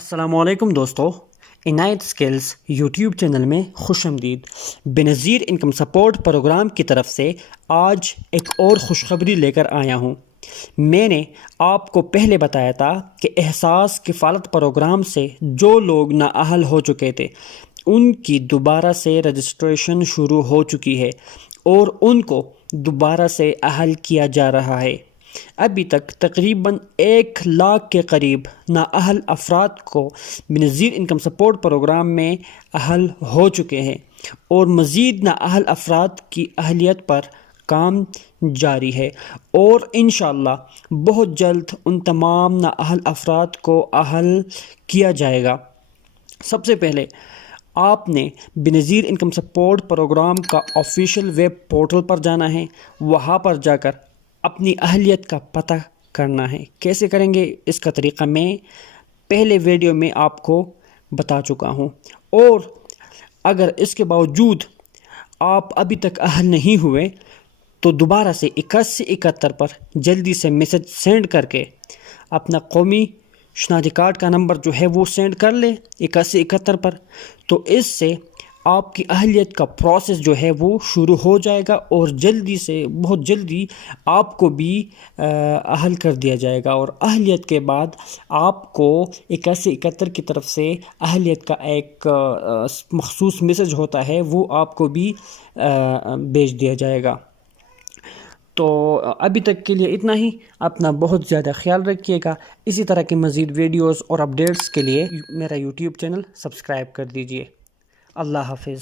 السلام علیکم دوستو، عنایت اسکلز یوٹیوب چینل میں خوش آمدید۔ بنظیر انکم سپورٹ پروگرام کی طرف سے آج ایک اور خوشخبری لے کر آیا ہوں۔ میں نے آپ کو پہلے بتایا تھا کہ احساس کفالت پروگرام سے جو لوگ نااہل ہو چکے تھے ان کی دوبارہ سے رجسٹریشن شروع ہو چکی ہے اور ان کو دوبارہ سے اہل کیا جا رہا ہے۔ ابھی تک تقریباً 1,00,000 کے قریب نااہل افراد کو بنظیر انکم سپورٹ پروگرام میں اہل ہو چکے ہیں اور مزید نااہل افراد کی اہلیت پر کام جاری ہے اور انشاءاللہ بہت جلد ان تمام نااہل افراد کو اہل کیا جائے گا۔ سب سے پہلے آپ نے بنظیر انکم سپورٹ پروگرام کا آفیشیل ویب پورٹل پر جانا ہے۔ وہاں پر جا کر اپنی اہلیت کا پتہ کرنا ہے۔ کیسے کریں گے اس کا طریقہ میں پہلے ویڈیو میں آپ کو بتا چکا ہوں، اور اگر اس کے باوجود آپ ابھی تک اہل نہیں ہوئے تو دوبارہ سے 8171 پر جلدی سے میسج سینڈ کر کے اپنا قومی شناختی کارڈ کا نمبر جو ہے وہ سینڈ کر لیں 8171 پر، تو اس سے آپ کی اہلیت کا پروسیس جو ہے وہ شروع ہو جائے گا اور جلدی سے بہت جلدی آپ کو بھی اہل کر دیا جائے گا، اور اہلیت کے بعد آپ کو 8171 کی طرف سے اہلیت کا ایک مخصوص میسج ہوتا ہے، وہ آپ کو بھی بھیج دیا جائے گا۔ تو ابھی تک کے لیے اتنا ہی۔ اپنا بہت زیادہ خیال رکھیے گا۔ اسی طرح کے مزید ویڈیوز اور اپڈیٹس کے لیے میرا یوٹیوب چینل سبسکرائب کر دیجیے۔ اللہ حافظ۔